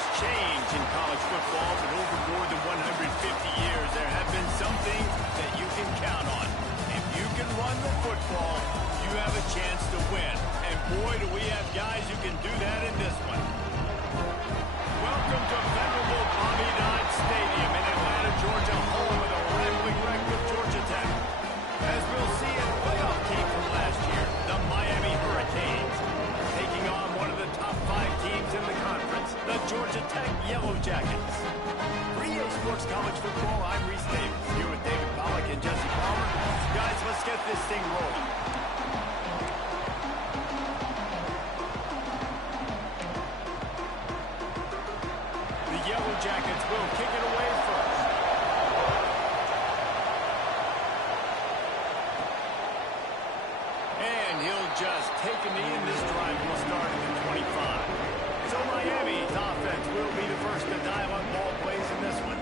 has changed in college football, but over more than 150 years, there have been some things that you can count on. If you can run the football, you have a chance to win. And boy, do we have guys who can do that in this one. Welcome to venerable Bobby Dodd Stadium in Atlanta, Georgia, home of the rattling wreck of Georgia Tech. As we'll see, a playoff team from last year, the Miami Hurricanes, taking on one of the top 5 teams in the conference, the Georgia Tech Yellow Jackets. For EA Sports College Football, I'm Reese Davis, here with David Pollack and Jesse Palmer. Guys, let's get this thing rolling. The Yellow Jackets will kick it away first. And he'll just take a knee, and this drive will start at the 25. So Miami's offense will be the first to dial up ball plays in this one.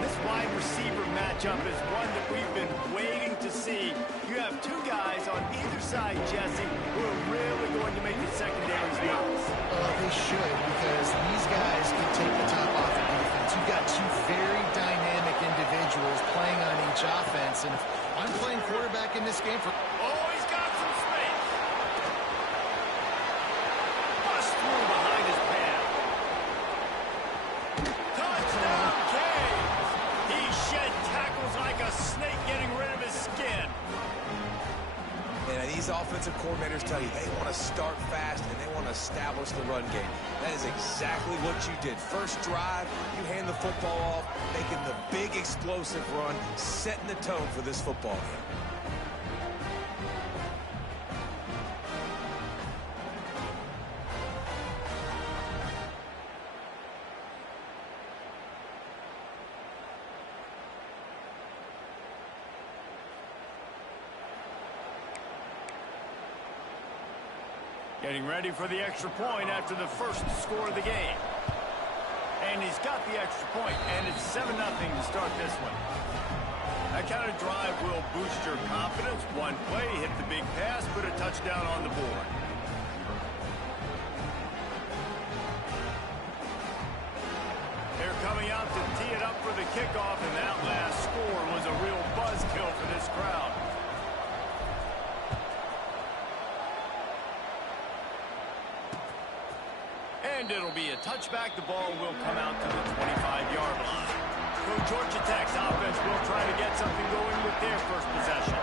This wide receiver matchup is one that we've been waiting to see. You have 2 guys on either side, Jesse, who are really going to make the secondaries nice. They should, because these guys can take the top off the defense. You've got 2 very dynamic individuals playing on each offense, and if I'm playing quarterback in this game for... Oh, he's got some space. Bust through behind his pad. Touchdown, Canes. He shed tackles like a snake getting rid of his skin. And these offensive coordinators tell you they want to start fast and they want to establish the run game. That is exactly what you did. First drive, you hand the football off, making the big explosive run, setting the tone for this football game. Getting ready for the extra point after the first score of the game. And he's got the extra point, and it's 7-0 to start this one. That kind of drive will boost your confidence. One play, hit the big pass, put a touchdown on the board. They're coming out to tee it up for the kickoff, and that last score was a real buzzkill for this crowd. And it'll be a touchback. The ball will come out to the 25-yard line. So Georgia Tech's offense will try to get something going with their first possession.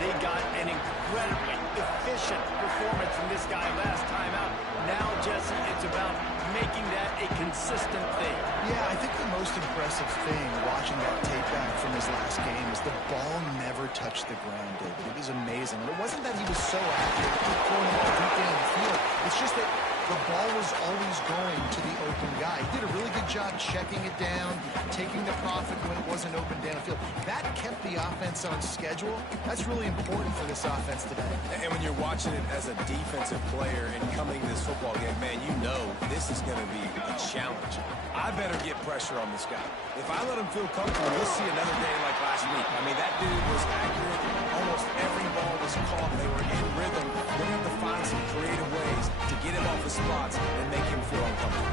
They got an incredibly efficient performance from this guy last time out. Now, Jesse, it's about making that a consistent thing. Yeah, I think the most impressive thing watching that tape back from his last game is the ball never touched the ground, David. It was amazing. And it wasn't that he was so accurate, throwing the ball deep down the field. It's just that the ball was always going to the open guy. He did a really good job checking it down, taking the profit when it wasn't open downfield. That kept the offense on schedule. That's really important for this offense today. And when you're watching it as a defensive player and coming to this football game, man, you know this is going to be a challenge. I better get pressure on this guy. If I let him feel comfortable, we'll see another day like last week. I mean, that dude was accurate. Almost every ball was caught. They were in rhythm. We're going to have to find some creative ways to get him off the spots and make him feel uncomfortable.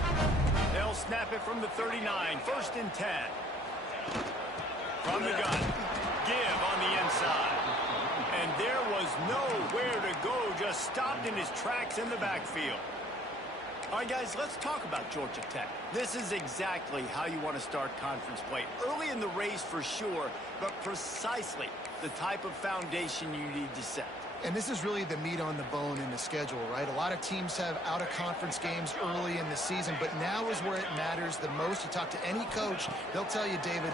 They'll snap it from the 39. 1st and 10. From the gun. Give on the inside. And there was nowhere to go. Just stopped in his tracks in the backfield. All right, guys, let's talk about Georgia Tech. This is exactly how you want to start conference play. Early in the race for sure, but precisely the type of foundation you need to set. And this is really the meat on the bone in the schedule, right? A lot of teams have out-of-conference games early in the season, but now is where it matters the most. You talk to any coach, they'll tell you, David,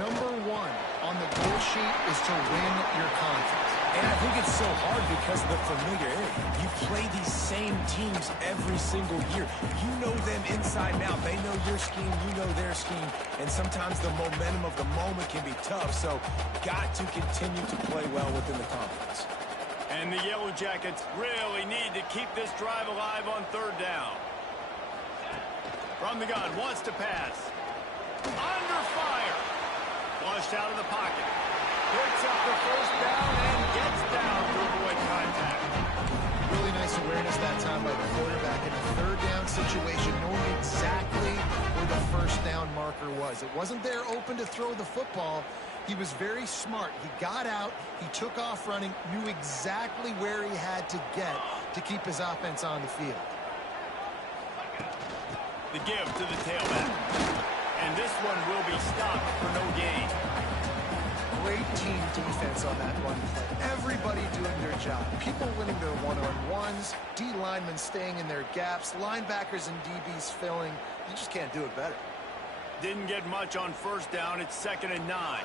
number 1 on the goal sheet is to win your conference. And I think it's so hard because of the familiarity. You play these same teams every single year. You know them inside and out. They know your scheme, you know their scheme. And sometimes the momentum of the moment can be tough. So got to continue to play well within the conference. And the Yellow Jackets really need to keep this drive alive on 3rd down. From the gun, wants to pass. Under fire. Flushed out of the pocket. Picks up the 1st down and gets down to avoid contact. Really nice pass awareness that time by the quarterback in a third down situation, knowing exactly where the first down marker was. It wasn't there open to throw the football. He was very smart. He got out, he took off running, knew exactly where he had to get to keep his offense on the field. The give to the tailback. And this one will be stopped for no gain. Great team defense on that run play. Everybody doing their job. People winning their one-on-ones, D linemen staying in their gaps, linebackers and DBs filling. You just can't do it better. Didn't get much on first down. It's 2nd and 9.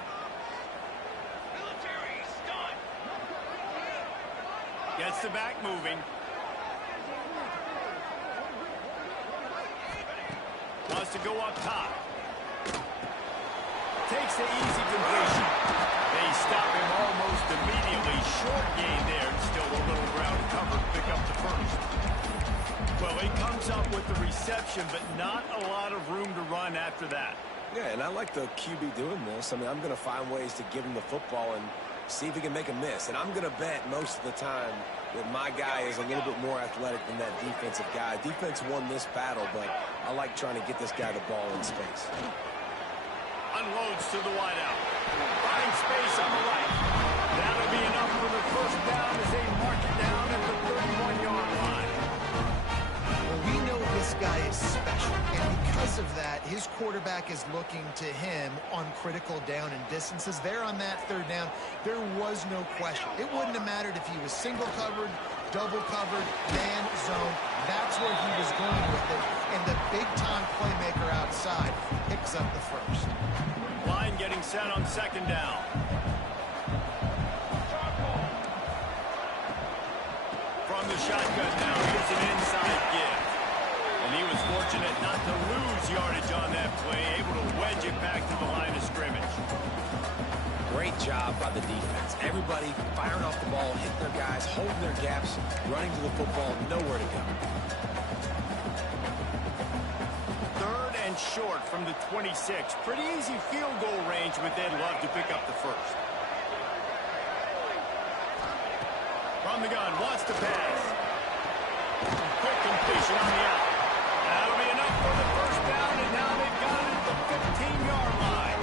Gets the back moving. Wants to go up top. Takes the easy completion. They stop him almost immediately. Short gain there. Still a little ground cover to pick up the first. Well, he comes up with the reception, but not a lot of room to run after that. Yeah, and I like the QB doing this. I mean, I'm going to find ways to give him the football and see if he can make a miss. And I'm going to bet most of the time that my guy is a little bit more athletic than that defensive guy. Defense won this battle, but I like trying to get this guy the ball in space. Unloads to the wideout. Finds space on the right. That'll be enough for the first down as they mark it down at the 31-yard line. Well, we know this guy is special, and because of that, his quarterback is looking to him on critical down and distances. There on that third down, there was no question. It wouldn't have mattered if he was single covered, double covered, man, zone. That's where he was going with it, and the big-time playmaker outside picks up the first. Line getting set on 2nd down. From the shotgun now, here's an inside give. And he was fortunate not to lose yardage on that play, able to wedge it back to the line of scrimmage. Great job by the defense. Everybody firing off the ball, hitting their guys, holding their gaps, running to the football, nowhere to go. 3rd and short from the 26. Pretty easy field goal range, but they'd love to pick up the first. From the gun, wants to pass. Quick completion on the out. That'll be enough for the first down, and now they've got it at the 15-yard line.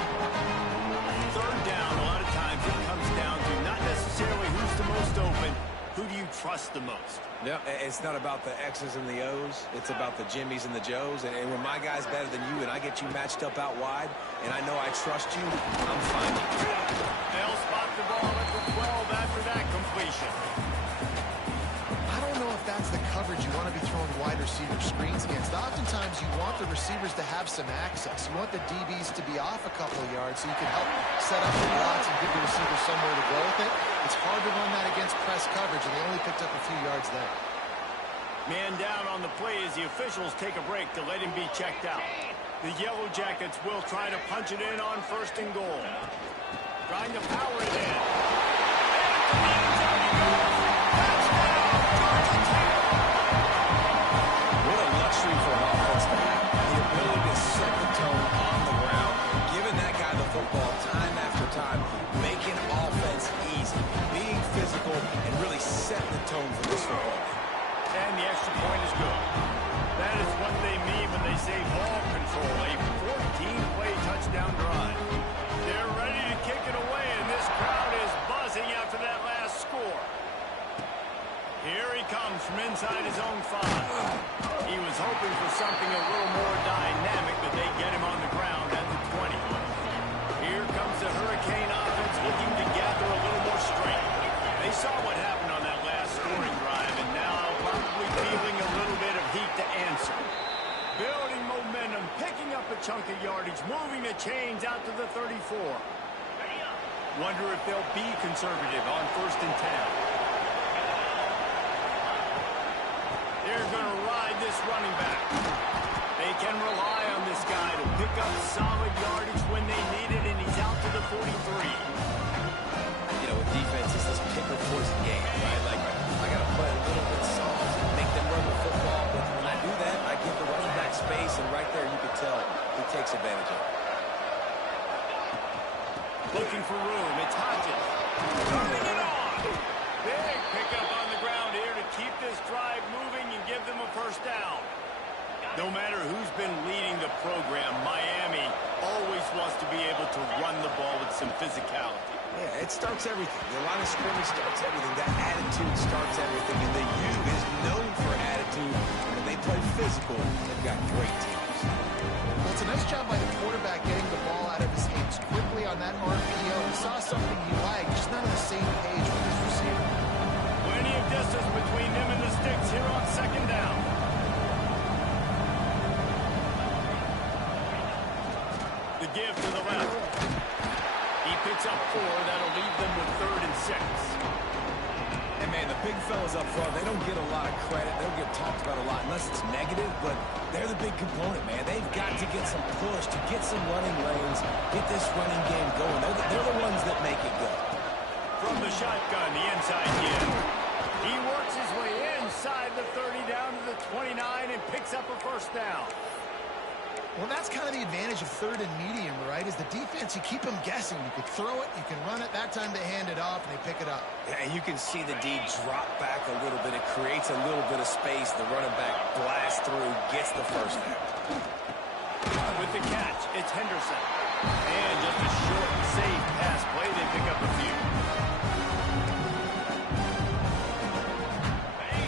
3rd down, a lot of times it comes down to not necessarily who's the most open, who do you trust the most? Yeah, it's not about the X's and the O's. It's about the Jimmys and the Joes. And when my guy's better than you and I get you matched up out wide, and I know I trust you, I'm fine. They'll spot the ball at the 12 after that completion. I don't know if that's the coverage you want to be throwing wide receiver screens against. Oftentimes, you want the receivers to have some access. You want the DBs to be off a couple of yards so you can help set up the blocks and give the receiver somewhere to go with it. It's hard to run that against press coverage, and they only picked up a few yards there. Man down on the play as the officials take a break to let him be checked out. The Yellow Jackets will try to punch it in on 1st and goal. Trying to power it in. What a luxury for an offense to have. The ability to set the tone on the ground, giving that guy the football time after time, making offense easy, being physical, and really setting the tone for this football. And the extra point is good. That is what they mean when they say ball control, a 14-play touchdown drive. They're ready to kick it away, and this crowd is buzzing after that last score. Here he comes from inside his own 5. He was hoping for something a little more dynamic, but they get him on the ground at the 20. Here comes the Hurricane offense looking to gather a little more strength. They saw what happened on that last scoring drive, and now probably feeling a little bit of heat to answer. Building momentum, picking up a chunk of yardage, moving the chains out to the 34. Wonder if they'll be conservative on 1st and 10. They're going to ride this running back. They can rely on this guy to pick up solid yardage when they need it, and he's out to the 43. You know, with defense, it's this pick or poison game, right? Like, I got to play a little bit soft and make them run the football, but when I do that, I give the running back space, and right there you can tell he takes advantage of it. Looking for room, it's Hodges. Turning it on! Big pickup on the ground here to keep this drive some physicality. Yeah, it starts everything. The line of scrimmage starts everything. That attitude starts everything. And the U is known for attitude. When they play physical, they've got great teams. Well, it's a nice job by the quarterback getting the ball out of his hands quickly on that RPO. He saw something he liked, just not on the same page with his receiver. Plenty of distance between them and the sticks here on second down. The give to the left. He picks up 4. That'll leave them with 3rd and 6. And, man, the big fellas up front, they don't get a lot of credit. They don't get talked about a lot unless it's negative, but they're the big component, man. They've got to get some push, to get some running lanes, get this running game going. They're the ones that make it go. From the shotgun, the inside give. He works his way inside the 30 down to the 29 and picks up a 1st down. Well, that's kind of the advantage of 3rd and medium, right? Is the defense, you keep them guessing. You can throw it, you can run it. That time they hand it off and they pick it up. Yeah, and you can see the D drop back a little bit. It creates a little bit of space. The running back blasts through, gets the 1st down. With the catch, it's Henderson. And just a short, safe pass play. They pick up a few.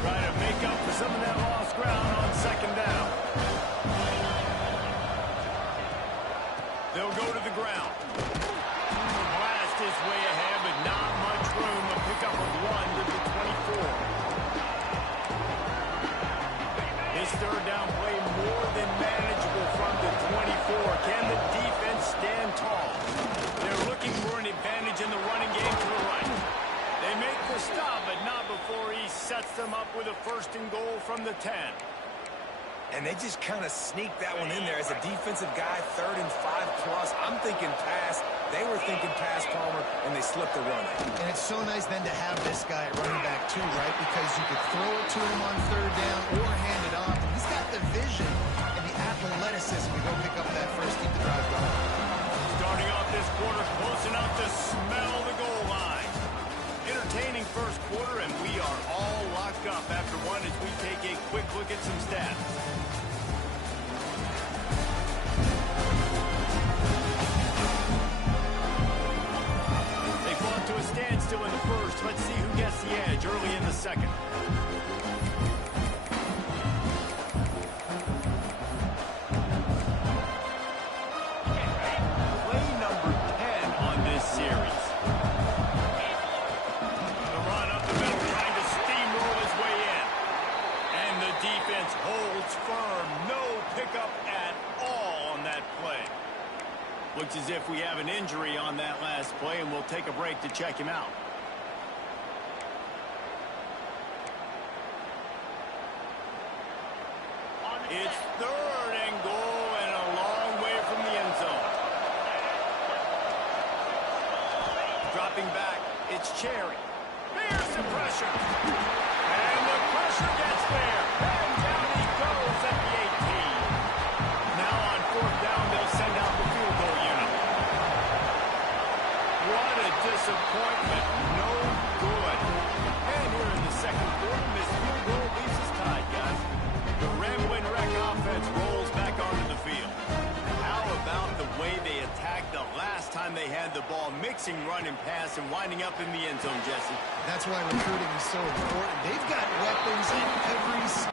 Try to make up for some of that lost ground on 2nd down. They'll go to the ground. Blast his way ahead, but not much room. A pickup of 1 to the 24. This 3rd down play more than manageable from the 24. Can the defense stand tall? They're looking for an advantage in the running game to the right. They make the stop, but not before he sets them up with a 1st and goal from the 10. And they just kind of sneak that one in there as a defensive guy, 3rd and 5+. I'm thinking pass. They were thinking pass, Palmer, and they slipped the run. And it's so nice then to have this guy at running back too, right? Because you could throw it to him on 3rd down or hand it off. And he's got the vision and the athleticism to go pick up that 1st, keep the drive going. Starting off this quarter close enough to smell the goal line. Entertaining 1st quarter, and we are all locked up after 1 as we take a quick look at some stats. They fought to a standstill in the 1st. Let's see who gets the edge early in the 2nd. Play number 10 on this series. Defense holds firm. No pickup at all on that play. Looks as if we have an injury on that last play, and we'll take a break to check him out. It's 3rd and goal and a long way from the end zone. Dropping back, it's Cherry. There's some pressure. And the pressure gets there. And down he goes at the 18. Now on 4th down, they'll send out the field goal unit. What a disappointment. No good. And here in the 2nd quarter, this field goal leaves us tied, guys. The rambling wreck offense rolls back onto the field. How about the way they attacked the last time they had the ball, mixing run and pass and winding up in the end zone, Jesse? That's why recruiting is so important. They've got weapons in every...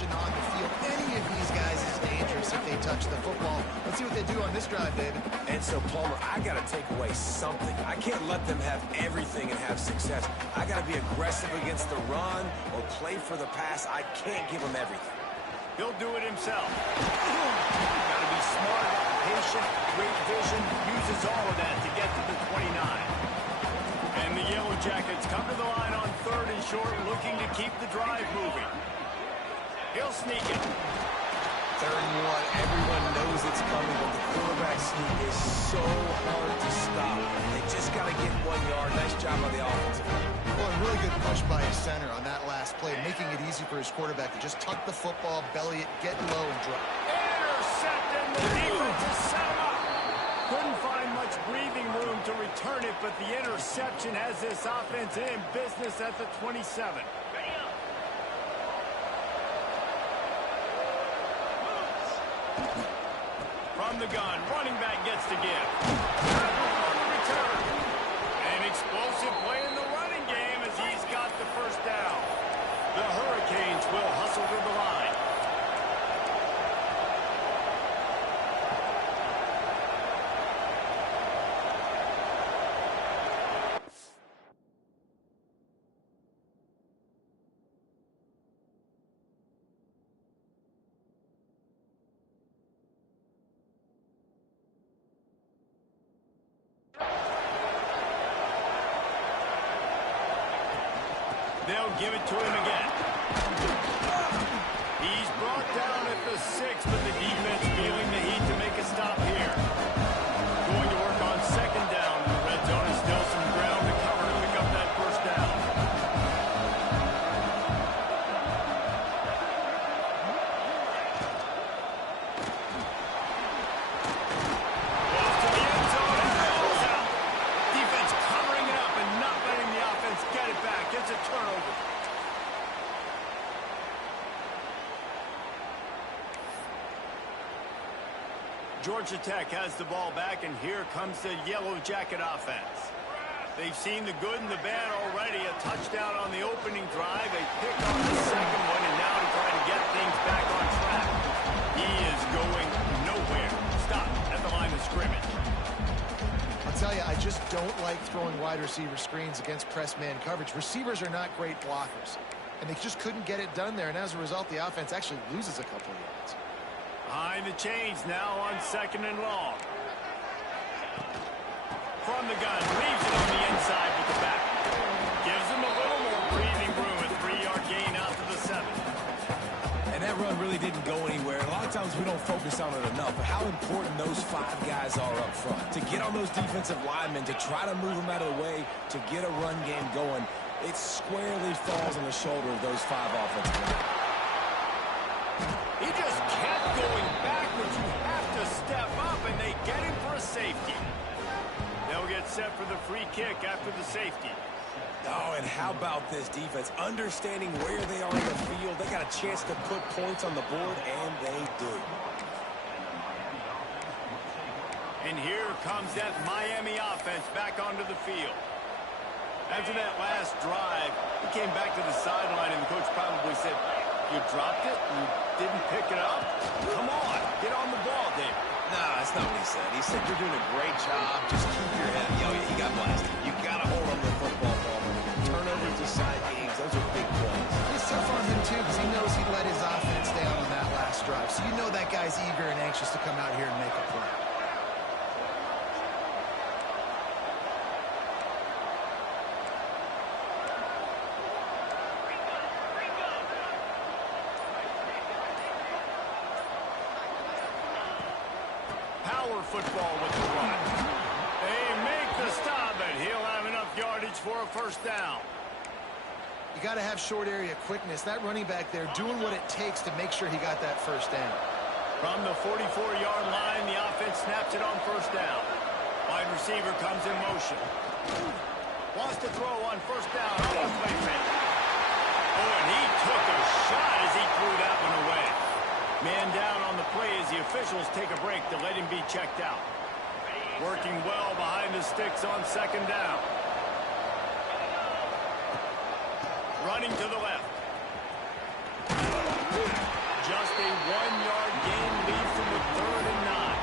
on the field. Any of these guys is dangerous if they touch the football. Let's see what they do on this drive, David. And so, Palmer, I got to take away something. I can't let them have everything and have success. I got to be aggressive against the run or play for the pass. I can't give them everything. He'll do it himself. Got to be smart, patient, great vision. Uses all of that to get to the 29. And the Yellow Jackets come to the line on 3rd and short, looking to keep the drive moving. He'll sneak it. 3rd and 1. Everyone knows it's coming, but the quarterback sneak is so hard to stop. They just got to get 1 yard. Nice job on the offensive line. Well, a really good push by his center on that last play, making it easy for his quarterback to just tuck the football, belly it, get low, and drop. Intercepted. The defense has set him up. Couldn't find much breathing room to return it, but the interception has this offense in business at the 27. From the gun, running back gets to give. On the return. An explosive play in the running game as he's got the first down. The Hurricanes will hustle to the line. They'll give it to him again. He's brought down at the 6, but the defense feeling the heat to make a stop here. Going to work on second down. The red zone is still some ground to cover to pick up that first down. Goes to the end zone and falls out. Defense covering it up and not letting the offense get it back. It's a turnover. Georgia Tech has the ball back, and here comes the Yellow Jacket offense. They've seen the good and the bad already. A touchdown on the opening drive, a pick on the second one, and now to try to get things back on track. He is going nowhere. Stop at the line of scrimmage. I'll tell you, I just don't like throwing wide receiver screens against press man coverage. Receivers are not great blockers, and they just couldn't get it done there, and as a result, the offense actually loses a couple of yards. Behind the chains now on second and long. From the gun, leaves it on the inside with the back. Gives him a little more breathing room. A 3-yard gain out to the 7. And that run really didn't go anywhere. A lot of times we don't focus on it enough, but how important those 5 guys are up front. To get on those defensive linemen, to try to move them out of the way, to get a run game going, it squarely falls on the shoulder of those 5 offensive linemen. He just kept going backwards. You have to step up, and they get him for a safety. They'll get set for the free kick after the safety. Oh, and how about this defense? Understanding where they are in the field. They got a chance to put points on the board, and they do. And here comes that Miami offense back onto the field. After that last drive, he came back to the sideline, and the coach probably said, "You dropped it? You didn't pick it up? Come on, get on the ball, David." Nah, that's not what he said. He said, "You're doing a great job. Just keep your head." Yo, he got blasted. You got to hold on to the football ball. Turnovers decide games. Those are big plays. It's tough on him, too, because he knows he let his offense down on that last drive. So you know that guy's eager and anxious to come out here and make a play. Football with the run. They make the stop, and he'll have enough yardage for a first down. You got to have short area quickness. That running back there doing what it takes to make sure he got that first down. From the 44-yard line, the offense snaps it on first down. Wide receiver comes in motion. Wants to throw on first down. Almost play fake. Oh, and he took a shot as he threw that one away. Man down on the play as the officials take a break to let him be checked out. Working well behind the sticks on second down. Running to the left. Just a 1-yard gain leads him with 3rd and 9.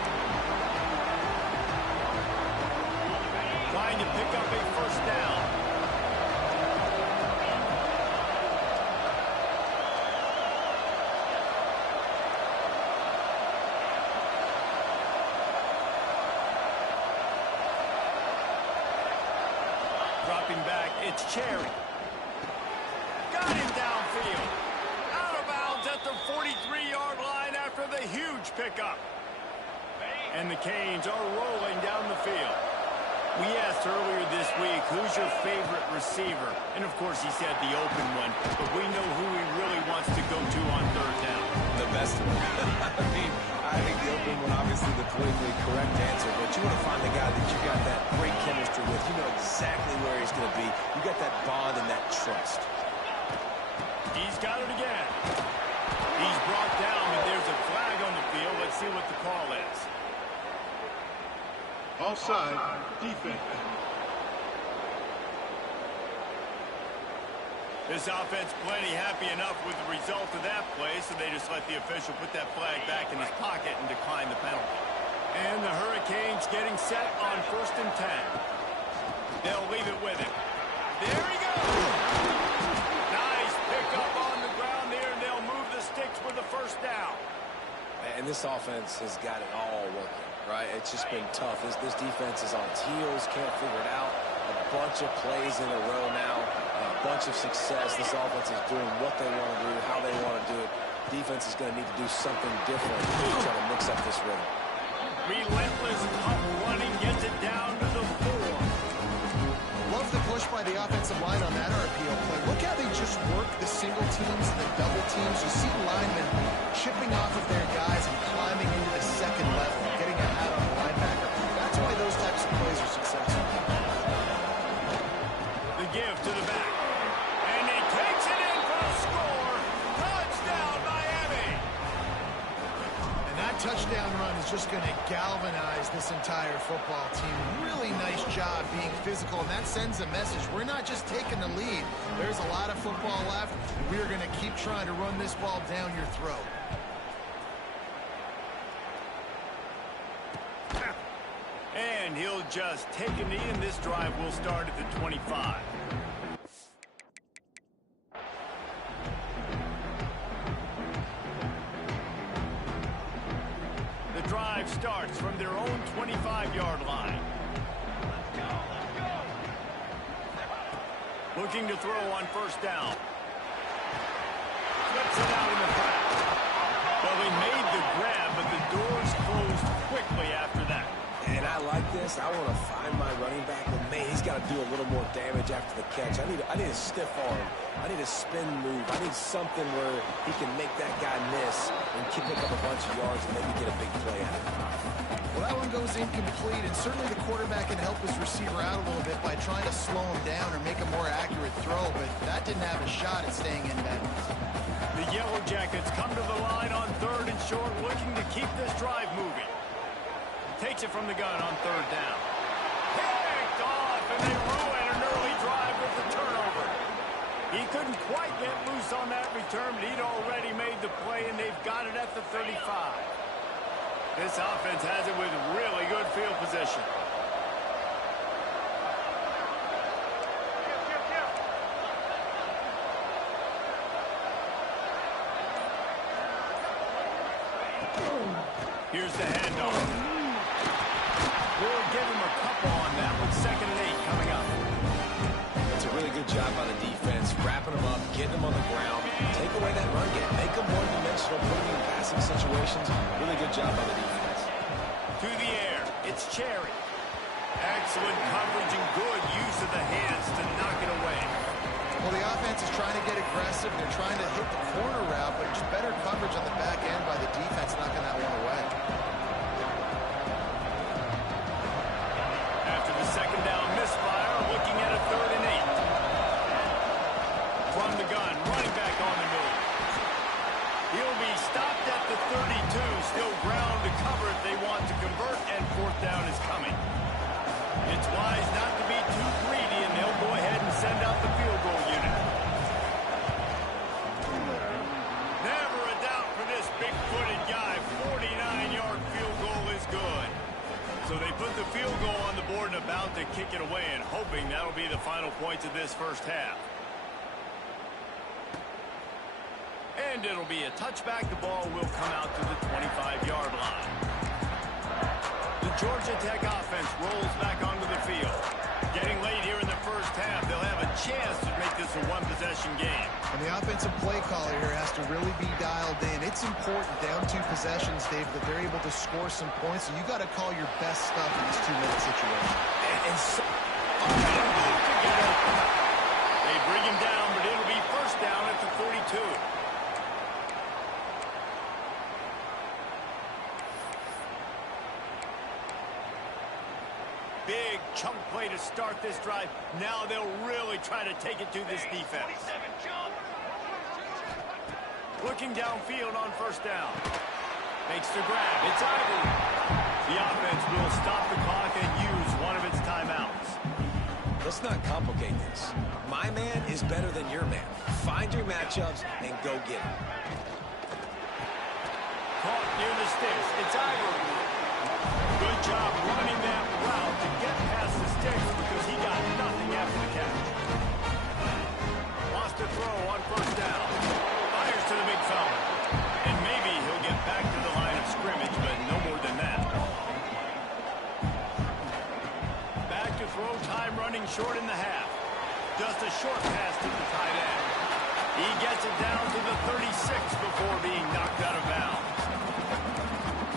Trying to pick up a first down. Dropping back, it's Cherry. Got him downfield. Out of bounds at the 43-yard line after the huge pickup. And the Canes are rolling down the field. We asked earlier this week, who's your favorite receiver? And of course he said the open one, but we know who he really wants to go to on 3rd down. The best one. I think the been what obviously the politically correct answer, but you want to find the guy that you got that great chemistry with. You know exactly where he's going to be. You got that bond and that trust. He's got it again. He's brought down, but there's a flag on the field. Let's see what the call is. Offside, defense. This offense plenty happy enough with the result of that play, so they just let the official put that flag back in his pocket and decline the penalty. And the Hurricanes getting set on 1st and 10. They'll leave it with him. There he goes! Nice pickup on the ground there, and they'll move the sticks with the first down. And this offense has got it all working, right? It's just been tough. This defense is on its heels, can't figure it out. A bunch of plays in a row now, a bunch of success. This offense is doing what they want to do, how they want to do it. Defense is going to need to do something different to try to mix up this rhythm. Relentless, tough running, gets it down to the 4. Love the push by the offensive line on that RPO play. Look how they just work the single teams and the double teams. You see linemen chipping off of their guys and climbing into the second level, getting a hat on the linebacker. That's why those types of plays are successful. The give to the back. And he takes it in for a score. Touchdown, Miami. And that touchdown run is just going to galvanize this entire football team. Really nice job being physical, and that sends a message. We're not just taking the lead. There's a lot of football left, and we're going to keep trying to run this ball down your throat. And he'll just take a knee, and this drive will start at the 25. The drive starts from their own 25-yard line. Looking to throw on 1st down. Flips it out in the back. Well, he made the grab, but the doors closed quickly after that. And I like this. I want to find my running back, but man, he's got to do a little more damage after the catch. I need a stiff arm. I need a spin move. I need something where he can make that guy miss and pick up a bunch of yards and maybe get a big play out of it. Well, that one goes incomplete, and certainly the quarterback can help his receiver out a little bit by trying to slow him down or make a more accurate throw, but that didn't have a shot at staying in bounds. The Yellow Jackets come to the line on 3rd and short, looking to keep this drive moving. Takes it from the gun on 3rd down. Picked off, and they ruin an early drive with the turnover. He couldn't quite get loose on that return, but he'd already made the play, and they've got it at the 35. This offense has it with really good field position. Here's the handoff. We'll give him a couple on that with 2nd and 8 coming up. It's a really good job by the defense, wrapping them up, getting them on the ground, take away that run game, make them one-dimensional, put them in passing situations. Really good job by the defense. To the air, it's Cherry. Excellent coverage and good use of the hands to knock it away. Well, the offense is trying to get aggressive. They're trying to hit the corner route, but just better coverage on the back end by the defense knocking that one away. After the 2nd down misfire, looking at a 3rd and 8. From the gun, running back on the move. He'll be stopped at the 32, still ground to cover if they want to convert, and 4th down is coming. It's wise not to be too greedy, and they'll go ahead and send out the field goal unit. Never a doubt for this big-footed guy. 49-yard field goal is good. So they put the field goal on the board and about to kick it away, and hoping that'll be the final points of this 1st half. And it'll be a touchback. The ball will come out to the 25-yard line. The Georgia Tech offense rolls back onto the field. Getting late here in the 1st half, they'll have a chance to make this a one-possession game. And the offensive play caller here has to really be dialed in. It's important down 2 possessions, Dave, that they're able to score some points. So you got to call your best stuff in this 2-minute situation. And so, they bring him down, but it'll be 1st down at the 42. chunk play to start this drive. Now they'll really try to take it to this defense. Looking downfield on first down. Makes the grab. It's Ivory. The offense will stop the clock and use one of its timeouts. Let's not complicate this. My man is better than your man. Find your matchups and go get it. Caught near the sticks. It's Ivory. Good job running that route to get past the sticks because he got nothing after the catch. Lost a throw on first down. Fires to the big fella. And maybe he'll get back to the line of scrimmage, but no more than that. Back to throw time running short in the half. Just a short pass to the tight end. He gets it down to the 36 before being knocked out of bounds.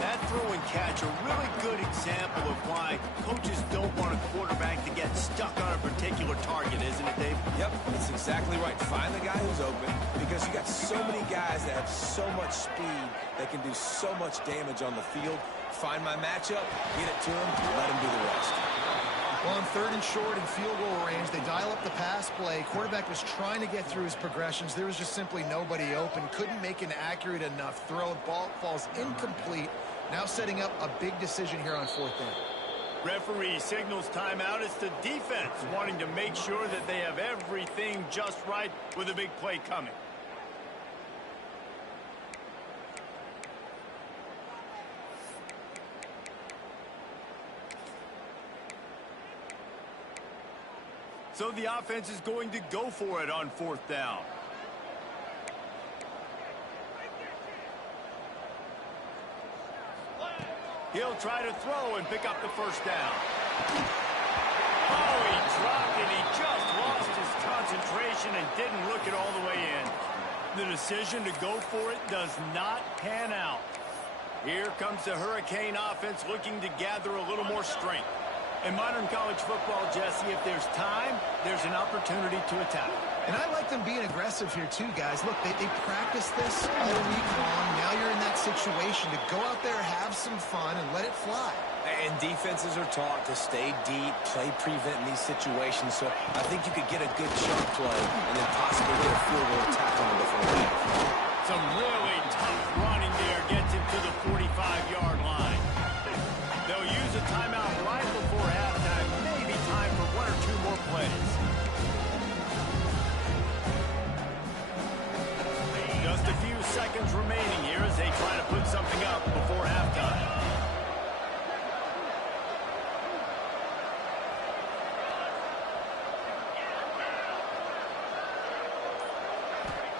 That throw and catch, a really good example of why coaches don't want a quarterback to get stuck on a particular target, isn't it, Dave? Yep, that's exactly right. Find the guy who's open because you got so many guys that have so much speed that can do so much damage on the field. Find my matchup, get it to him, let him do the rest. Well, on 3rd and short in field goal range, they dial up the pass play. Quarterback was trying to get through his progressions. There was just simply nobody open. Couldn't make an accurate enough throw. Ball falls incomplete. Now setting up a big decision here on 4th down. Referee signals timeout. It's the defense wanting to make sure that they have everything just right with a big play coming. So the offense is going to go for it on 4th down. He'll try to throw and pick up the first down. Oh, he dropped it. He just lost his concentration and didn't look it all the way in. The decision to go for it does not pan out. Here comes the Hurricane offense looking to gather a little more strength. In modern college football, Jesse, if there's time, there's an opportunity to attack. And I like them being aggressive here too, guys. Look, they practice this all week long. Now you're in that situation to go out there, have some fun, and let it fly. And defenses are taught to stay deep, play prevent in these situations. So I think you could get a good chunk play and then possibly get a field goal attack on the before half. Some really tough running there gets him to the 45-yard line. They'll use a timeout right before halftime. Maybe time for 1 or 2 more plays. Just a few seconds remaining here as they try to put something up before halftime.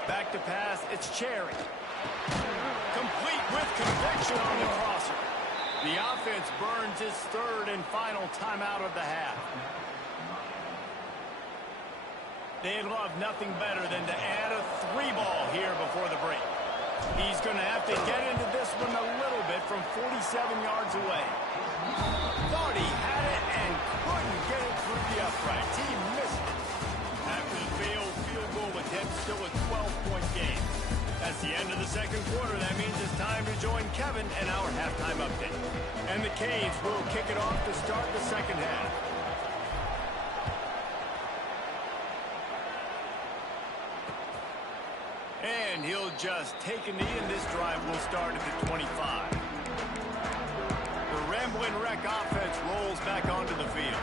Back to pass, it's Cherry. Complete with conviction on the crosser. The offense burns its 3rd and final timeout of the half. They'd love nothing better than to add a 3-ball here before the break. He's going to have to get into this one a little bit from 47 yards away. Thought he had it and couldn't get it through the uprights. He missed it. After the failed field goal attempt, still a 12-point game. That's the end of the 2nd quarter. That means it's time to join Kevin and our halftime update. And the Canes will kick it off to start the 2nd half. And he'll just take a knee, and this drive will start at the 25. The Ramblin' Wreck offense rolls back onto the field.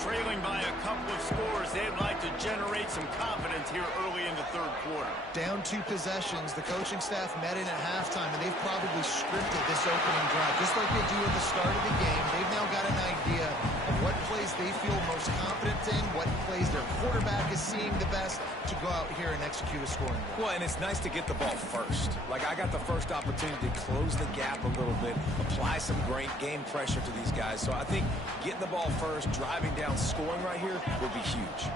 Trailing by a couple of scores, they'd like to generate some confidence here early in the 3rd quarter. Down 2 possessions. The coaching staff met in at halftime, and they've probably scripted this opening drive. Just like they do at the start of the game, they've now got an idea of what plays they feel most confident in, what plays their quarterback is seeing the best to go out here and execute a scoring drive. Well, and it's nice to get the ball first. Like, I got the first opportunity to close the gap a little bit, apply some great game pressure to these guys. So I think getting the ball first, driving down, scoring right here would be huge.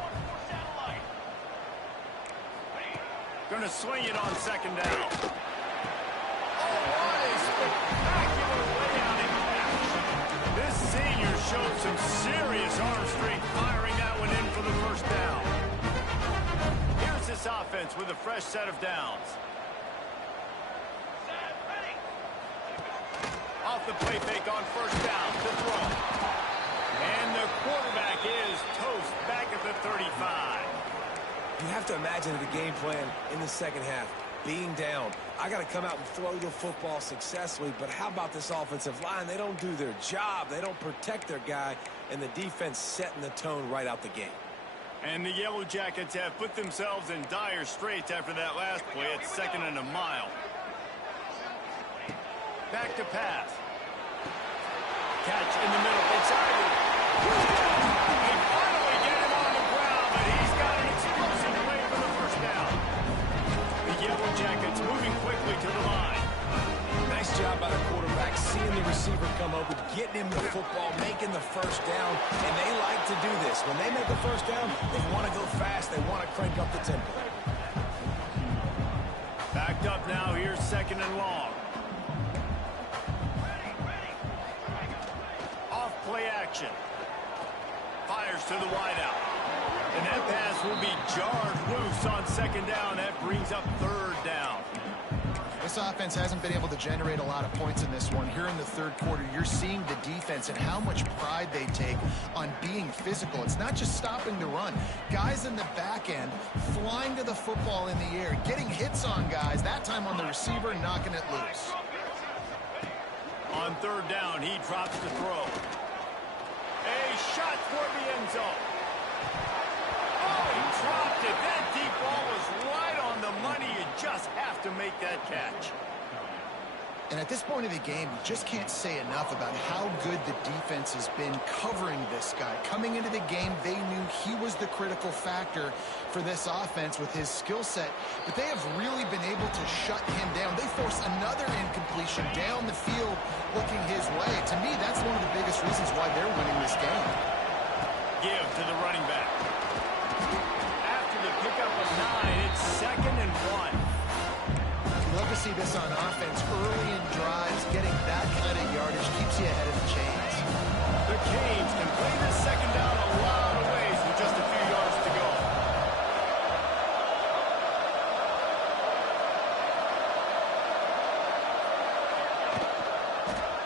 Gonna swing it on 2nd down. Oh, what a spectacular layout and catch. This senior showed some serious arm strength firing that one in for the first down. Here's this offense with a fresh set of downs. Off the play fake on first down to throw. And the quarterback is toast back at the 35. You have to imagine the game plan in the second half. Being down, I got to come out and throw the football successfully, but how about this offensive line? They don't do their job. They don't protect their guy, and the defense setting the tone right out the game. And the Yellow Jackets have put themselves in dire straits after that last play. It's 2nd and a mile. Back to pass. Catch in the middle. It's Ivy. They finally get him on the ground, but he's got an explosive play for the first down. The Yellow Jackets moving quickly to the line. Nice job by the quarterback, seeing the receiver come open, getting him the football, making the first down, and they like to do this. When they make a first down, they want to go fast. They want to crank up the tempo. Backed up now. Here's 2nd and long. Off-play action. Fires to the wideout. And that pass will be jarred loose on 2nd down. That brings up 3rd down. This offense hasn't been able to generate a lot of points in this one. Here in the 3rd quarter, you're seeing the defense and how much pride they take on being physical. It's not just stopping the run. Guys in the back end flying to the football in the air, getting hits on guys, that time on the receiver, knocking it loose. On 3rd down, he drops the throw. A shot toward the end zone. Oh, he dropped it. That deep ball was right on the money. You just have to make that catch. And at this point of the game, you just can't say enough about how good the defense has been covering this guy. Coming into the game, they knew he was the critical factor for this offense with his skill set. But they have really been able to shut him down. They forced another incompletion down the field looking his way. To me, that's one of the biggest reasons why they're winning this game. Give to the running back. After the pickup of 9, it's 2nd and 1. Love to see this on offense early in drives. Getting that kind of yardage keeps you ahead of the chains. The Canes can play this 2nd down a lot of ways with just a few yards to go.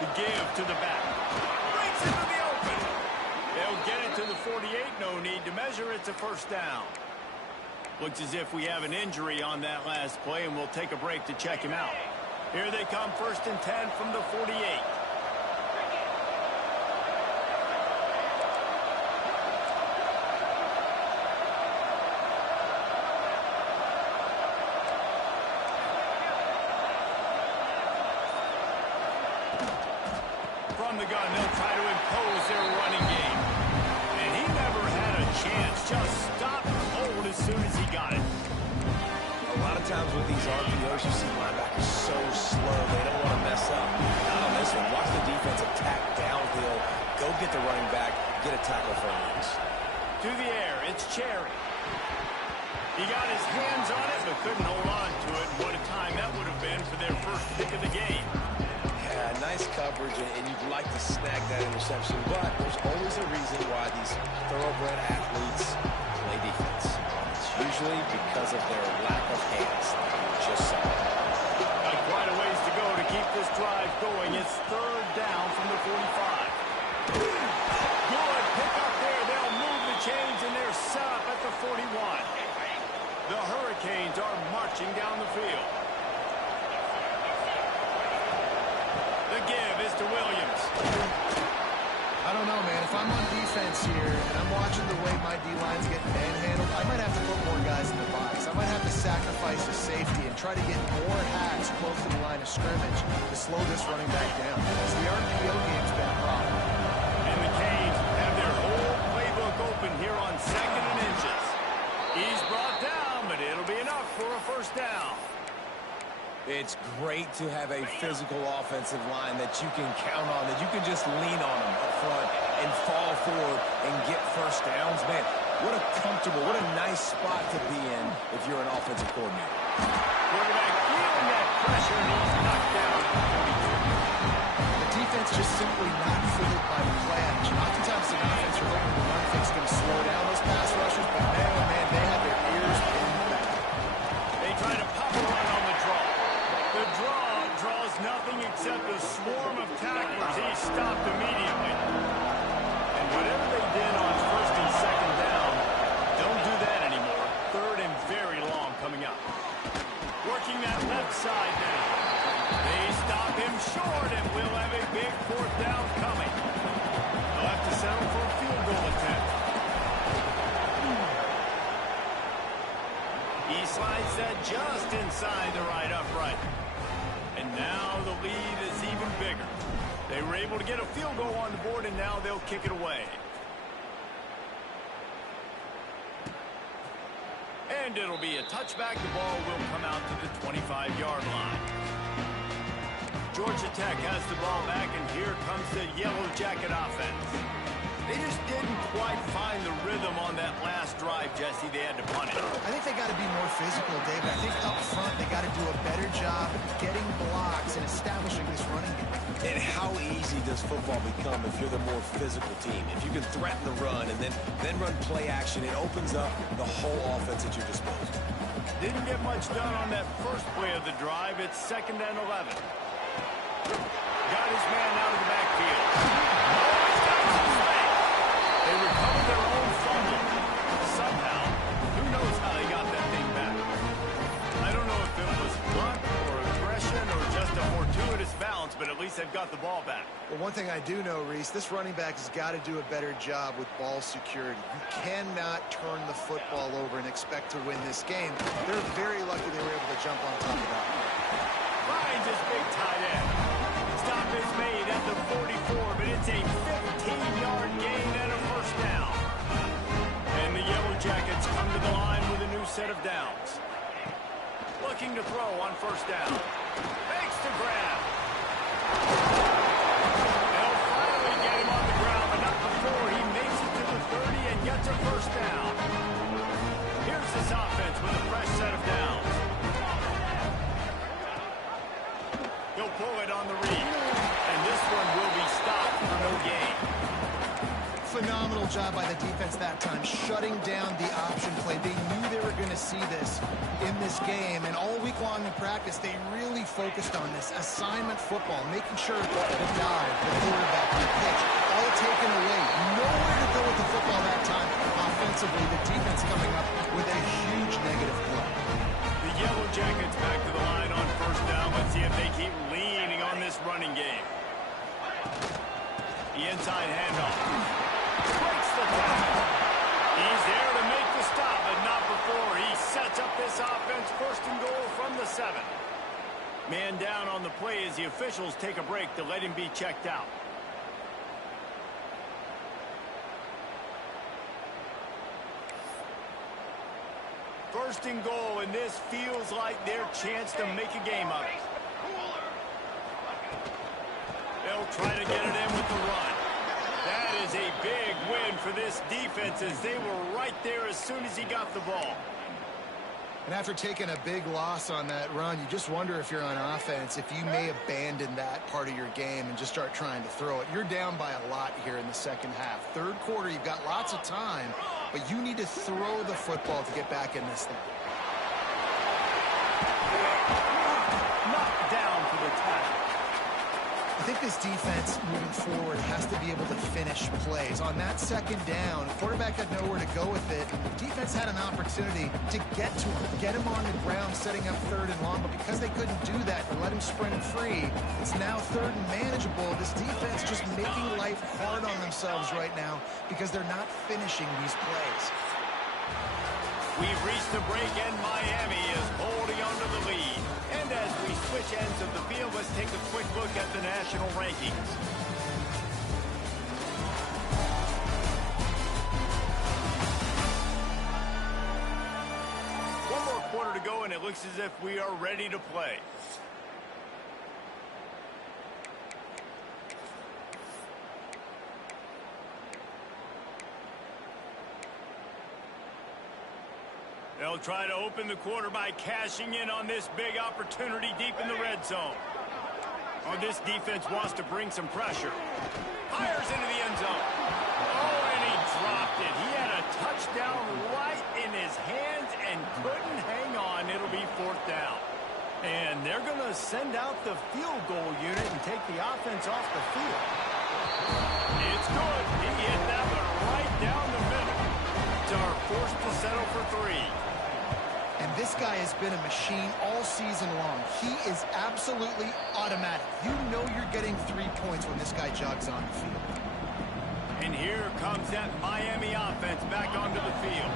The give to the back. Breaks into the open. They'll get it to the 48. No need to measure. It's a 1st down. Looks as if we have an injury on that last play, and we'll take a break to check him out. Here they come, 1st and 10 from the 48. From the gun, they'll try to impose their running game. And he never had a chance. Just stopped cold as soon as he got it. A lot of times with these RPOs, you see linebackers so slow, they don't want to mess up. Not on this one. Watch the defense attack downhill, go get the running back, get a tackle for a loss. To the air, it's Cherry. He got his hands on it, but couldn't hold on to it. What a time that would have been for their first pick of the game. Yeah, nice coverage, and you'd like to snag that interception, but there's always a reason why these thoroughbred athletes play defense. It's usually because of their lack of hands, like you just saw. Got quite a ways to go to keep this drive going. It's 3rd down from the 45. Good pick up there. They'll move the chains, and they're set up at the 41. The Hurricanes are marching down the field. The give is to Williams. I don't know, man. If I'm on defense here and I'm watching the way my D-line's getting manhandled, I might have to put more guys in the box. I might have to sacrifice a safety and try to get more hacks close to the line of scrimmage to slow this running back down. Because the RPO game's been a problem. And the Canes have their whole playbook open here on 2nd and inches. He's brought down, but it'll be enough for a 1st down. It's great to have a physical offensive line that you can count on, that you can just lean on them up front and fall forward and get 1st downs. Man, what a comfortable, what a nice spot to be in if you're an offensive coordinator. Quarterback feeling that pressure, and he's knocked down at the 42. The defense just simply not fooled by the play action. Oftentimes the offense are looking to run things going to slow down those pass rushers, but man, oh man, they have their ears pinned back. They try to pop a run on the draw. The draw draws nothing except a swarm of tacklers. He's stopped immediately. And Whatever they did on first and second down, don't do that anymore. Third and very long coming up. Working that left side now. They stop him short, and we'll have a big fourth down coming. They'll have to settle for a field goal attempt. He slides that just inside the right upright. And now the lead is even bigger. They were able to get a field goal on the board, and now they'll kick it away. And it'll be a touchback. The ball will come out to the 25-yard line. Georgia Tech has the ball back, and here comes the Yellow Jacket offense. They just didn't quite find the rhythm on that last drive, Jesse. They had to punt it. I think they got to be more physical, David. I think up front they got to do a better job getting blocks and establishing this running game. And how easy does football become if you're the more physical team? If you can threaten the run and then run play action, it opens up the whole offense at your disposal. Didn't get much done on that first play of the drive. It's 2nd and 11. Got his man out of the backfield. They recovered their own fumble. Somehow, who knows how they got that thing back. I don't know if it was luck or aggression or just a fortuitous bounce, but at least they've got the ball back. Well, one thing I do know, Reese, this running back has got to do a better job with ball security. You cannot turn the football over and expect to win this game. They're very lucky they were able to jump on top of that. Finds his big tight end. Stop is made at the 44, but it's a 15-yard gain and a first down. And the Yellow Jackets come to the line with a new set of downs. Looking to throw on first down. Makes the grab. They'll finally get him on the ground, but not before he makes it to the 30 and gets a first down. Here's this offense with a fresh set of downs. He'll pull it on the read. And this one will be stopped for no gain. Phenomenal job by the defense that time, shutting down the option play. They knew they were going to see this in this game, and all week long in practice, they really focused on this assignment football, making sure the dive, the quarterback, the pitch, all taken away. Nowhere to go with the football that time. Offensively, the defense coming up with a huge negative play. The Yellow Jackets back to the line on first down. Let's see if they keep leaning on this running game. The inside handoff. Breaks the tackle. He's there to make the stop, but not before he sets up this offense. 1st and goal from the 7. Man down on the play as the officials take a break to let him be checked out. First and goal, and this feels like their chance to make a game of it. They'll try to get it in with the run. That is a big win for this defense as they were right there as soon as he got the ball. And after taking a big loss on that run, you just wonder if you're on offense, if you may abandon that part of your game and just start trying to throw it. You're down by a lot here in the second half. Third quarter, you've got lots of time, but you need to throw the football to get back in this thing. Knocked down for the tackle. I think this defense moving forward has to be able to finish plays. On that second down, the quarterback had nowhere to go with it. The defense had an opportunity to get to him, get him on the ground, setting up 3rd and long, but because they couldn't do that and let him sprint free, it's now 3rd and manageable. This defense just making life hard on themselves right now because they're not finishing these plays. We've reached the break, and Miami is holding on to the lead. And as we switch ends of the field, let's take a quick look at the national rankings. One more quarter to go, and it looks as if we are ready to play. They'll try to open the quarter by cashing in on this big opportunity deep in the red zone. Oh, this defense wants to bring some pressure. Fires into the end zone. Oh, and he dropped it. He had a touchdown right in his hands and couldn't hang on. It'll be 4th down. And they're going to send out the field goal unit and take the offense off the field. It's good. He hit that one right down the middle. Are forced to settle for three. And this guy has been a machine all season long. He is absolutely automatic. You know you're getting 3 points when this guy jogs on the field. And here comes that Miami offense back onto the field.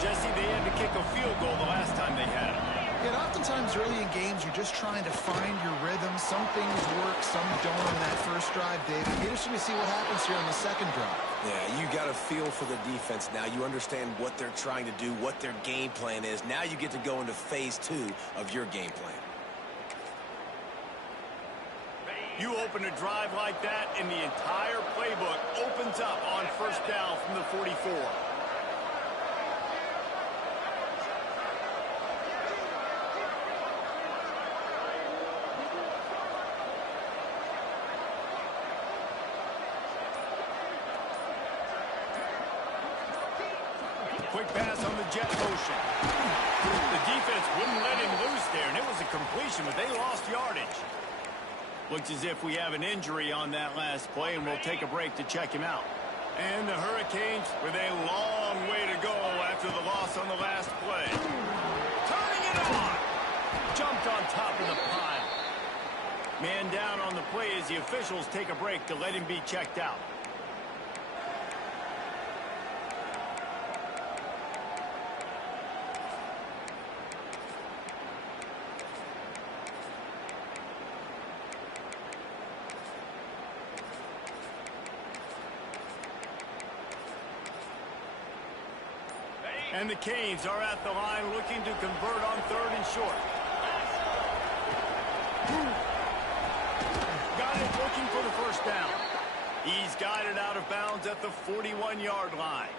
Jesse, they had to kick a field goal the last time they had it. And oftentimes early in games, you're just trying to find your rhythm. Some things work, some don't on that first drive, David. Interesting to see what happens here on the second drive. Yeah, you got a feel for the defense now. You understand what they're trying to do, what their game plan is. Now you get to go into phase 2 of your game plan. You open a drive like that, and the entire playbook opens up on first down from the 44. Quick pass on the jet motion. The defense wouldn't let him loose there, and it was a completion, but they lost yardage. Looks as if we have an injury on that last play, and we'll take a break to check him out. And the Hurricanes with a long way to go after the loss on the last play. Turning it on! Jumped on top of the pile. Man down on the play as the officials take a break to let him be checked out. And the Canes are at the line looking to convert on 3rd and short. Got it looking for the first down. He's got it out of bounds at the 41-yard line.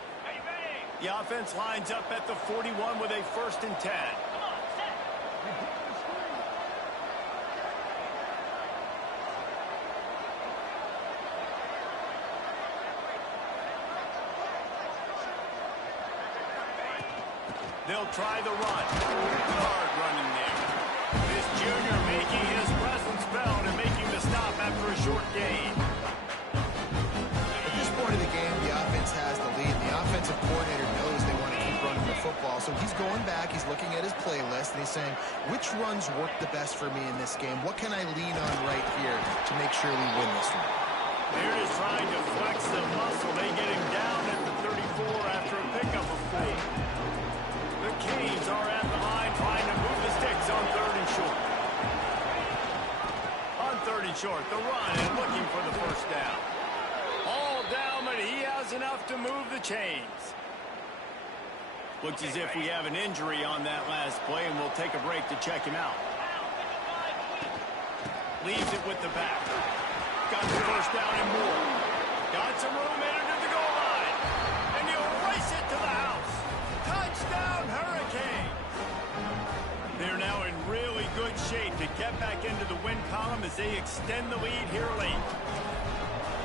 The offense lines up at the 41 with a 1st and 10. They'll try the run. Guard running there. This junior making his presence felt and making the stop after a short gain. At this point of the game, the offense has the lead. The offensive coordinator knows they want to keep running the football, so he's going back, he's looking at his playlist, and he's saying, which runs work the best for me in this game? What can I lean on right here to make sure we win this one? They're just trying to flex the muscle. They get him down at the 34 after a pickup of 4. The Canes are at the line trying to move the sticks on 3rd and short. On 3rd and short, the run and looking for the first down. All down, but he has enough to move the chains. Looks as if we have an injury on that last play, and we'll take a break to check him out. Leaves it with the back. Got the first down and more. Got some room in under the goal line. And he'll race it to the house. Touchdown, Hurricane! They're now in really good shape to get back into the win column as they extend the lead here late.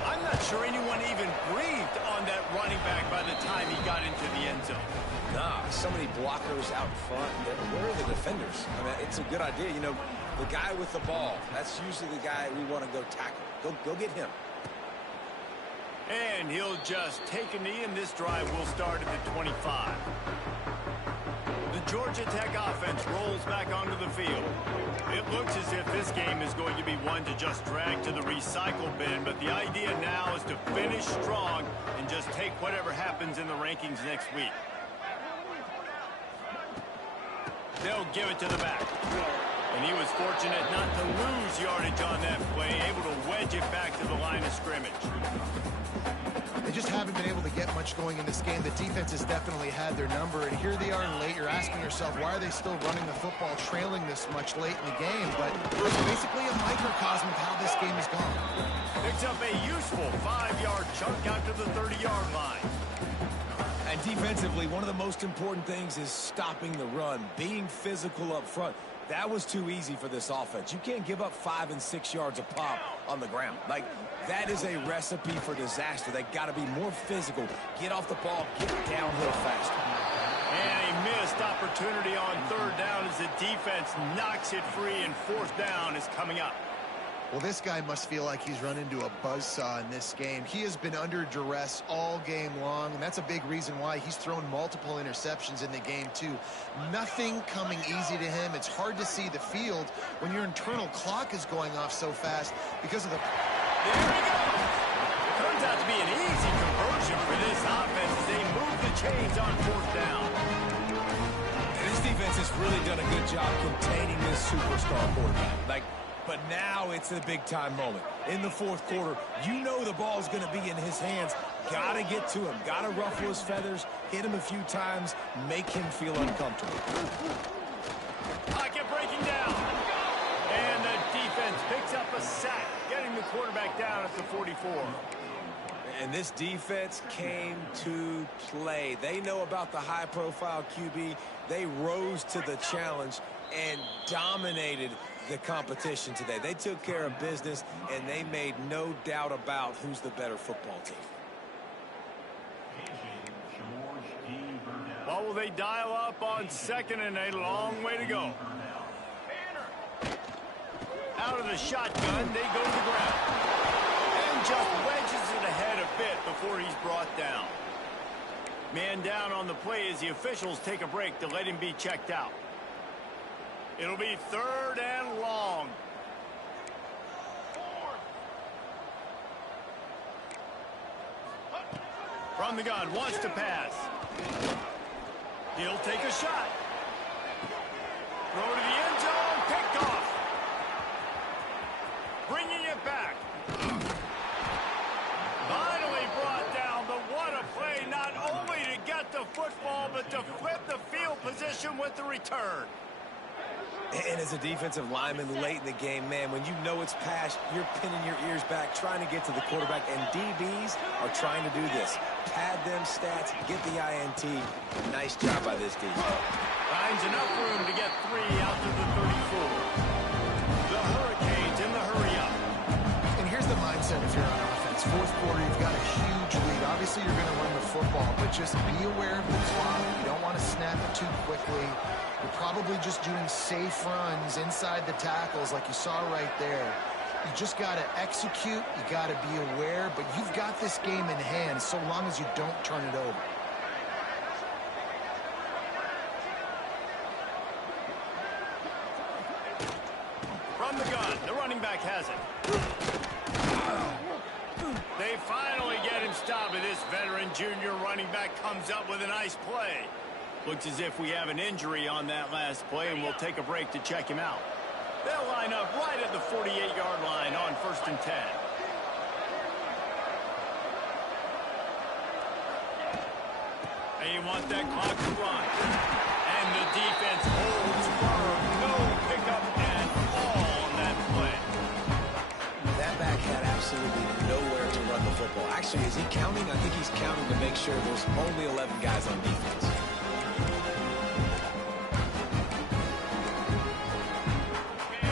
I'm not sure anyone even breathed on that running back by the time he got into the end zone. Nah, so many blockers out front. Where are the defenders? I mean, it's a good idea. You know, the guy with the ball, that's usually the guy we want to go tackle. Go get him. And he'll just take a knee, and this drive will start at the 25. The Georgia Tech offense rolls back onto the field. It looks as if this game is going to be one to just drag to the recycle bin, but the idea now is to finish strong and just take whatever happens in the rankings next week. They'll give it to the back. And he was fortunate not to lose yardage on that play, able to wedge it back to the line of scrimmage. They just haven't been able to get much going in this game. The defense has definitely had their number, and here they are late. You're asking yourself, why are they still running the football, trailing this much late in the game? But it's basically a microcosm of how this game has gone. Picks up a useful 5-yard chunk out to the 30-yard line. And defensively, one of the most important things is stopping the run, being physical up front. That was too easy for this offense. You can't give up 5 and 6 yards a pop on the ground. Like, that is a recipe for disaster. They got to be more physical. Get off the ball, get downhill faster. And a missed opportunity on 3rd down as the defense knocks it free, and 4th down is coming up. Well, this guy must feel like he's run into a buzzsaw in this game. He has been under duress all game long, and that's a big reason why he's thrown multiple interceptions in the game, too. Nothing coming easy to him. It's hard to see the field when your internal clock is going off so fast because of the... There we go! Turns out to be an easy conversion for this offense as they move the chains on fourth down. And this defense has really done a good job containing this superstar quarterback. But now it's a big-time moment. In the fourth quarter, you know the ball's going to be in his hands. Got to get to him. Got to ruffle his feathers, hit him a few times, make him feel uncomfortable. Pocket breaking down. And the defense picks up a sack, getting the quarterback down at the 44. And this defense came to play. They know about the high-profile QB. They rose to the challenge and dominated the competition today. They took care of business, and they made no doubt about who's the better football team. What will they dial up on second and a long way to go? Out of the shotgun, they go to the ground. And just wedges it ahead a bit before he's brought down. Man down on the play as the officials take a break to let him be checked out. It'll be third and long. From the gun, wants to pass. He'll take a shot. Throw to the end zone, picked off. Bringing it back. Finally brought down, but what a play, not only to get the football, but to flip the field position with the return. And as a defensive lineman late in the game, man, when you know it's passed, you're pinning your ears back, trying to get to the quarterback, and DBs are trying to do this. Pad them stats, get the INT. Nice job by this defense. Finds enough room to get 3 out to the 34. The Hurricanes in the hurry-up. And here's the mindset if you're on offense. Fourth quarter, you've got a huge lead. Obviously, you're going to run the football, but just be aware of the clock. You don't want to snap it too quickly. You're probably just doing safe runs inside the tackles like you saw right there. You just got to execute. You got to be aware, but you've got this game in hand so long as you don't turn it over. From the gun, the running back has it. They finally get him stopped, and this veteran junior running back comes up with a nice play. Looks as if we have an injury on that last play, and we'll take a break to check him out. They'll line up right at the 48-yard line on 1st and 10. They want that clock to run. And the defense holds firm. No pickup at all on that play. That back had absolutely nowhere to run the football. Actually, is he counting? I think he's counting to make sure there's only 11 guys on defense.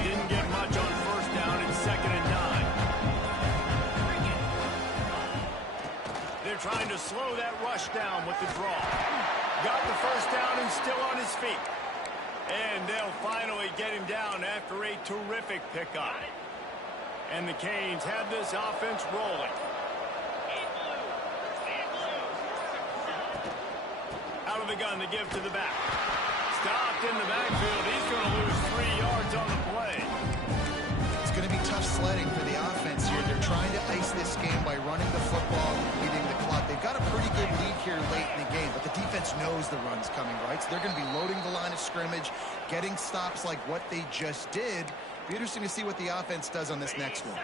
Didn't get much on 1st down and 2nd and 9. They're trying to slow that rush down with the draw. Got the 1st down and still on his feet. And they'll finally get him down after a terrific pickup. And the Canes have this offense rolling. Out of the gun to give to the back. Stopped in the backfield. He's going to lose 3 yards on the play. It's going to be tough sledding for the offense here. They're trying to ice this game by running the football and leading the clock. They've got a pretty good lead here late in the game, but the defense knows the run's coming, right? So they're going to be loading the line of scrimmage, getting stops like what they just did. Be interesting to see what the offense does on this next one.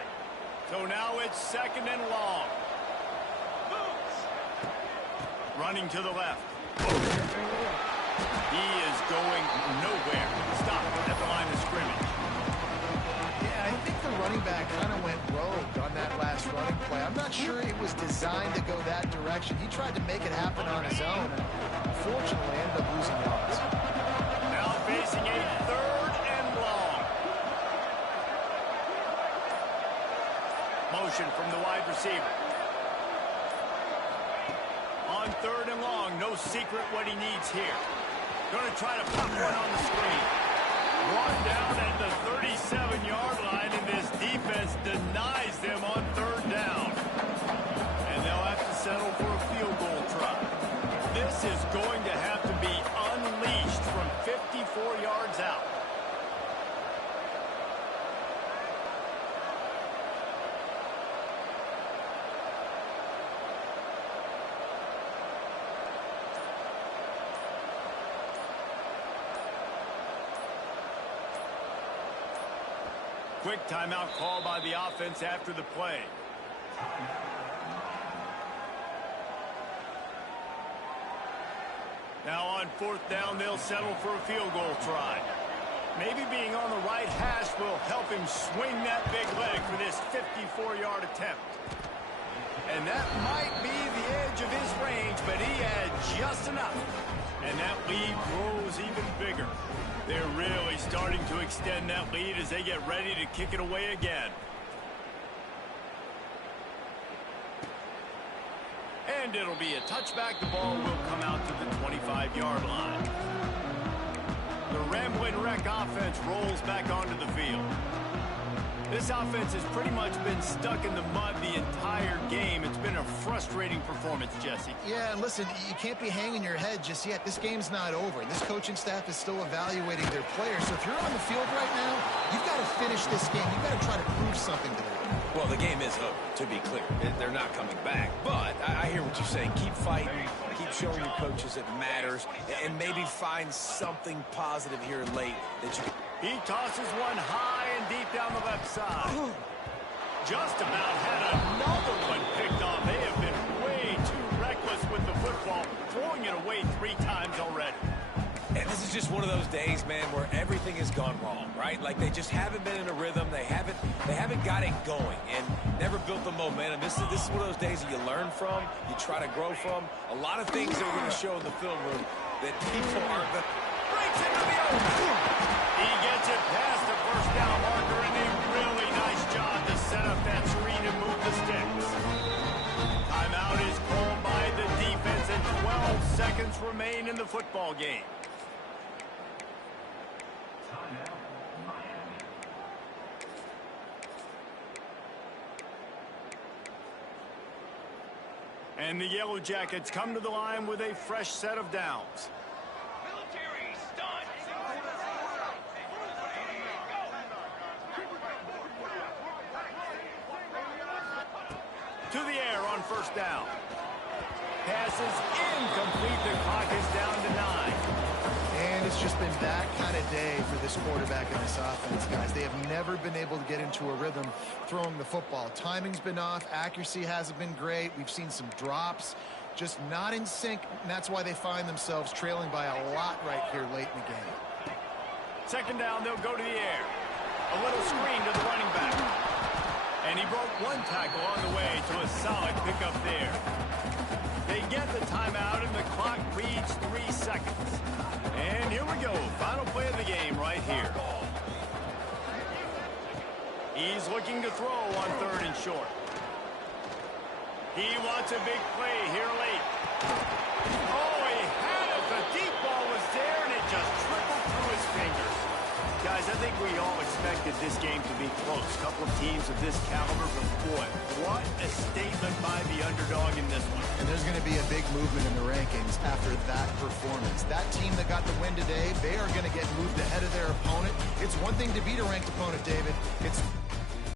So now it's 2nd and long. Running to the left. He is going nowhere. Stop at the line of scrimmage. Yeah, I think the running back kind of went rogue on that last running play. I'm not sure it was designed to go that direction. He tried to make it happen on his own, and unfortunately ended up losing yards. Now facing a 3rd and long. Motion from the wide receiver. On 3rd and long, no secret what he needs here. Going to try to pop one on the screen. Brought down at the 37-yard line, and this defense quick timeout call by the offense after the play. Now on 4th down, they'll settle for a field goal try. Maybe being on the right hash will help him swing that big leg for this 54-yard attempt. And that might be the edge of his range, but he had just enough. And that lead grows even bigger. They're really starting to extend that lead as they get ready to kick it away again. And it'll be a touchback. The ball will come out to the 25-yard line. The Ramblin' Wreck offense rolls back onto the field. This offense has pretty much been stuck in the mud the entire game. It's been a frustrating performance, Jesse. Yeah, and listen, you can't be hanging your head just yet. This game's not over. This coaching staff is still evaluating their players. So if you're on the field right now, you've got to finish this game. You've got to try to prove something to them. Well, the game is over, to be clear. They're not coming back. But I hear what you're saying. Keep fighting. Keep showing your coaches it matters. And maybe find something positive here late that you can... He tosses one high and deep down the left side. Just about had another one picked off. They have been way too reckless with the football, throwing it away 3 times already. And this is just one of those days, man, where everything has gone wrong, right? Like they just haven't been in a rhythm. They haven't got it going and never built the momentum. This is one of those days that you learn from, you try to grow from. A lot of things that we're going to show in the film room that people aren't going to... Breaks into the open. He gets it past the first down marker, and a really nice job to set up that screen and move the sticks. Timeout is called by the defense, and 12 seconds remain in the football game. And the Yellow Jackets come to the line with a fresh set of downs. To the air on first down. Pass is incomplete. The clock is down to 9. And it's just been that kind of day for this quarterback and this offense, guys. They have never been able to get into a rhythm throwing the football. Timing's been off. Accuracy hasn't been great. We've seen some drops. Just not in sync, and that's why they find themselves trailing by a lot right here late in the game. Second down, they'll go to the air. A little screen to the running back. And he broke one tackle on the way to a solid pickup there. They get the timeout, and the clock reads 3 seconds. And here we go. Final play of the game right here. He's looking to throw on 3rd and short. He wants a big play here late. Oh, he had it. The deep ball was there, and it just trickled through his fingers. Guys, I think we all expected this game to be close. A couple of teams of this caliber, but boy, what a statement by the underdog in this one. And there's going to be a big movement in the rankings after that performance. That team that got the win today, they are going to get moved ahead of their opponent. It's one thing to beat a ranked opponent, David. It's